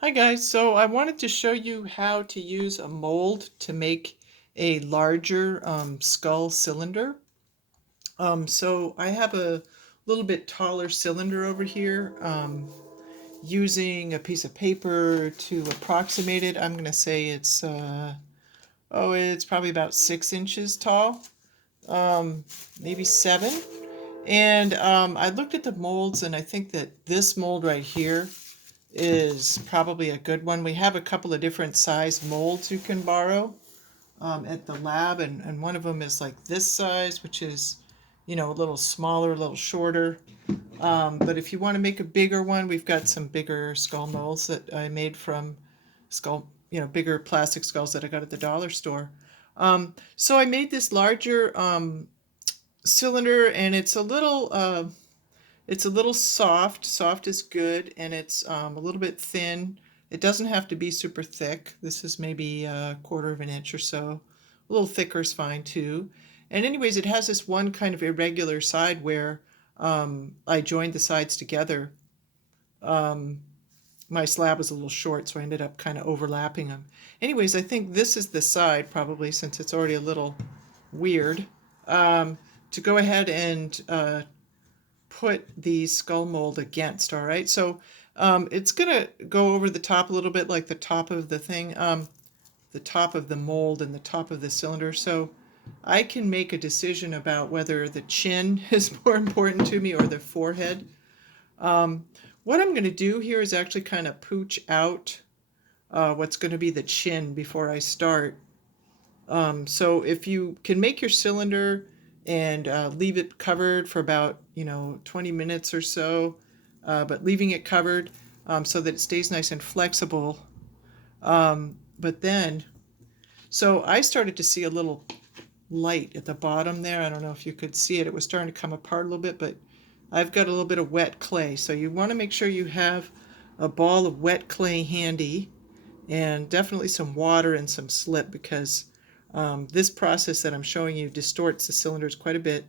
Hi guys, so I wanted to show you how to use a mold to make a larger skull cylinder. So I have a little bit taller cylinder over here. Using a piece of paper to approximate it, I'm going to say it's probably about 6 inches tall, maybe 7. And I looked at the molds and I think that this mold right here is probably a good one. We have a couple of different size molds you can borrow at the lab, and one of them is like this size, which is, a little smaller, a little shorter. But if you want to make a bigger one, we've got some bigger skull molds that I made from bigger plastic skulls that I got at the dollar store. So I made this larger cylinder, and it's a little soft. Soft is good, and it's a little bit thin. It doesn't have to be super thick. This is maybe a quarter of an inch or so. A little thicker is fine too. And anyways, it has this one kind of irregular side where I joined the sides together. Um, my slab was a little short, so I ended up kind of overlapping them. Anyways, I think this is the side, probably, since it's already a little weird, to go ahead and put the skull mold against. All right, so it's gonna go over the top a little bit, like the top of the thing, the top of the mold and the top of the cylinder. So I can make a decision about whether the chin is more important to me or the forehead. What I'm going to do here is actually kind of pooch out what's going to be the chin before I start. So if you can make your cylinder and leave it covered for about 20 minutes or so, but leaving it covered so that it stays nice and flexible. But then, so I started to see a little light at the bottom there. I don't know if you could see it. It was starting to come apart a little bit, but I've got a little bit of wet clay. So you want to make sure you have a ball of wet clay handy, and definitely some water and some slip, because this process that I'm showing you distorts the cylinders quite a bit,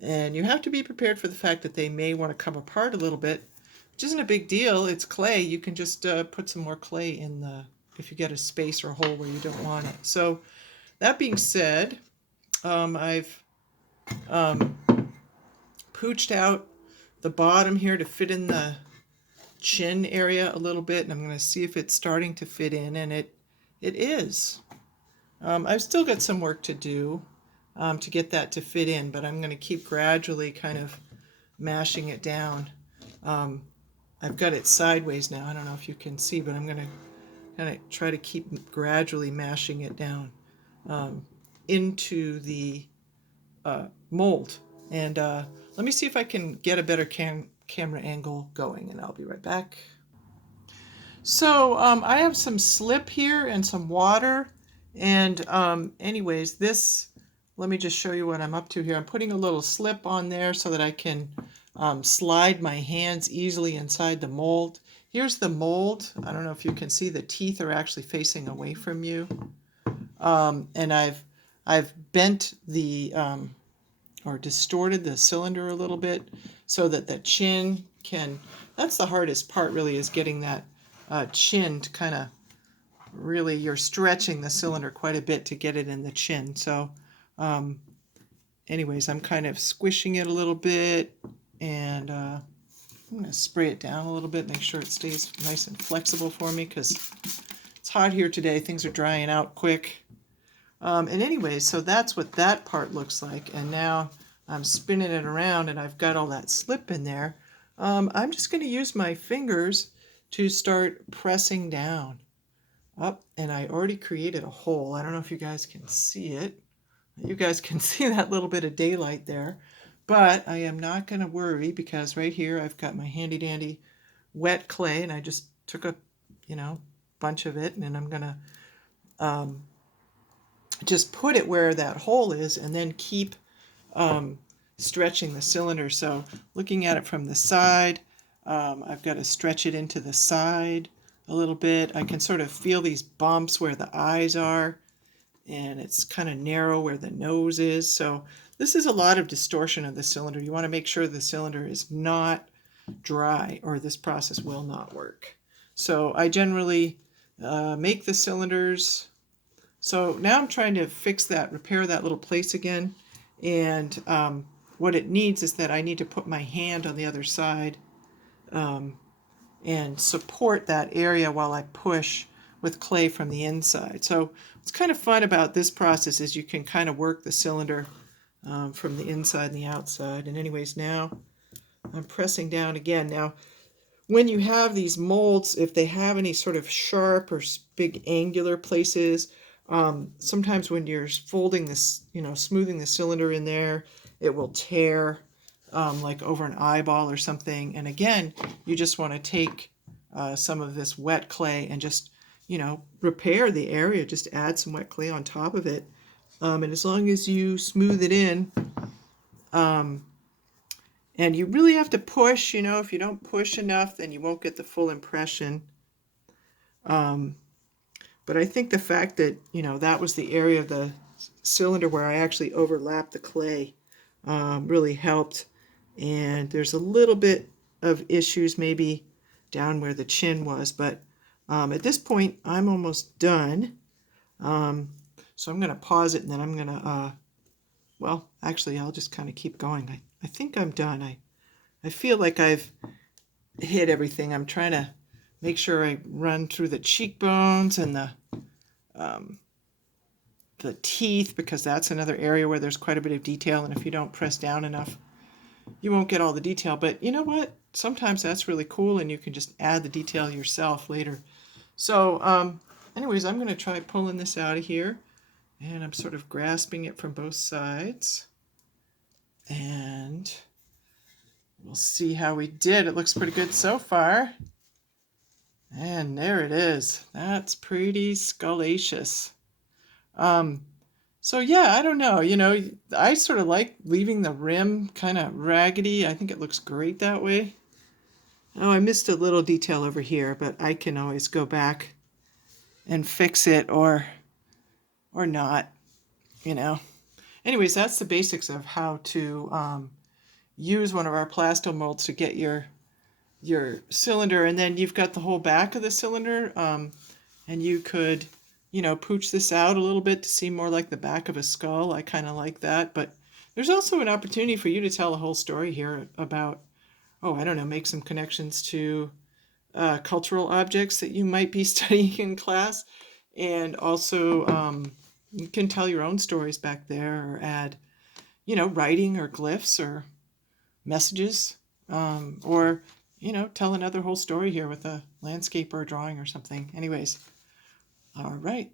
and you have to be prepared for the fact that they may want to come apart a little bit, which isn't a big deal. It's clay. You can just put some more clay in if you get a space or a hole where you don't want it. So that being said, I've pooched out the bottom here to fit in the chin area a little bit, and I'm going to see if it's starting to fit in, and it is. I've still got some work to do to get that to fit in, but I'm going to keep gradually kind of mashing it down. I've got it sideways now. I don't know if you can see, but I'm going to kind of try to keep gradually mashing it down into the mold. And let me see if I can get a better camera angle going, and I'll be right back. So I have some slip here and some water, and anyways, let me just show you what I'm up to here. I'm putting a little slip on there so that I can slide my hands easily inside the mold. Here's the mold. I don't know if you can see, the teeth are actually facing away from you. And I've bent or distorted the cylinder a little bit so that the chin can, that's the hardest part really, is getting that chin to kind of really, you're stretching the cylinder quite a bit to get it in the chin. So anyways, I'm kind of squishing it a little bit, and I'm going to spray it down a little bit, make sure it stays nice and flexible for me, because it's hot here today. Things are drying out quick. And anyways, so that's what that part looks like. And now I'm spinning it around, and I've got all that slip in there. I'm just going to use my fingers to start pressing down up, and I already created a hole. I don't know if you guys can see it. You guys can see that little bit of daylight there, but I am not going to worry, because right here I've got my handy dandy wet clay, and I just took a bunch of it, and I'm going to just put it where that hole is, and then keep stretching the cylinder. So looking at it from the side, I've got to stretch it into the side a little bit. I can sort of feel these bumps where the eyes are, and it's kind of narrow where the nose is. So this is a lot of distortion of the cylinder. You want to make sure the cylinder is not dry, or this process will not work. So I generally make the cylinders. So now I'm trying to fix that, repair that little place again. And what it needs is that I need to put my hand on the other side and support that area while I push with clay from the inside. So what's kind of fun about this process is you can kind of work the cylinder from the inside and the outside. And anyways, now I'm pressing down again. Now, when you have these molds, if they have any sort of sharp or big angular places, sometimes when you're folding this, smoothing the cylinder in there, it will tear like over an eyeball or something. And again, you just want to take some of this wet clay and just, repair the area. Just add some wet clay on top of it. And as long as you smooth it in, and you really have to push, if you don't push enough, then you won't get the full impression. But I think the fact that, that was the area of the cylinder where I actually overlapped the clay really helped. And there's a little bit of issues maybe down where the chin was, but at this point I'm almost done. So I'm going to pause it and then I'm going to, well, actually I'll just kind of keep going. I think I'm done. I feel like I've hit everything. I'm trying to make sure I run through the cheekbones and the teeth, because that's another area where there's quite a bit of detail, and if you don't press down enough, you won't get all the detail. But you know what? Sometimes that's really cool, and you can just add the detail yourself later. So anyways, I'm going to try pulling this out of here, and I'm sort of grasping it from both sides. And we'll see how we did. It looks pretty good so far. And there it is. That's pretty scullacious. So yeah, I don't know. I sort of like leaving the rim kind of raggedy. I think it looks great that way. Oh, I missed a little detail over here, but I can always go back and fix it or not, Anyways, that's the basics of how to use one of our plaster molds to get your cylinder, and then you've got the whole back of the cylinder, and you could pooch this out a little bit to seem more like the back of a skull. I kind of like that, but there's also an opportunity for you to tell a whole story here about, I don't know, make some connections to cultural objects that you might be studying in class, and also you can tell your own stories back there, or add, writing or glyphs or messages, or tell another whole story here with a landscape or a drawing or something. Anyways, all right.